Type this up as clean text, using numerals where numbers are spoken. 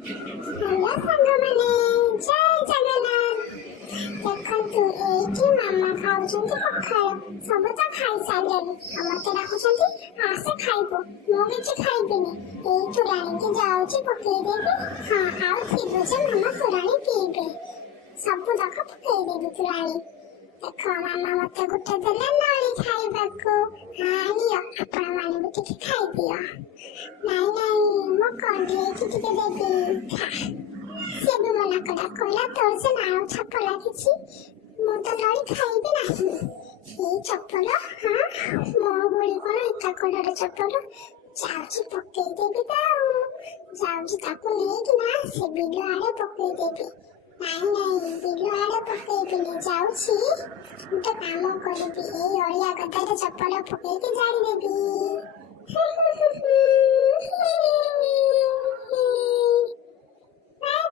hello साଙ୍ଗमाने जय जगन्नाथ देखंतु एठी मामा खाउछंती पखाळ सब तो खाई साइलेनी हमते डाकुछंती आसे खाइबो मो किछि खाइबिनी एई तुराणी के जाउची पकेई देबे हां आउ थिबो जे मामा तुराणी पीबे सब तक पकेई देबे तुराणी देखो मामा मते गुटे देले नळी खाइबाको हां लियो आपण माने भी टिके खाइ दियो नाइ नाइ मो कंडे टिके देबी खा से भी मना कला कहला तोर से नाउ छप्पल लागिछि मो तो नळी खाइबे नाही एई चप्पल हां मो बोली कोन एका कलर चप्पल जाउची पकेई देबी ताऊ जाउची ताको लेकी ना से बिलो आड़े पकेई देबी ନାଇଁ ନାଇଁ ବିଲ ଆଡେ ପକେଇବିନି ଯାଉଛି ଗୋଟେ କାମ କରିବି ଏଇ ଅଳିଆ ଗଦାରେ ଚପଲ ପକେଇକି ଜାଳିଦେବି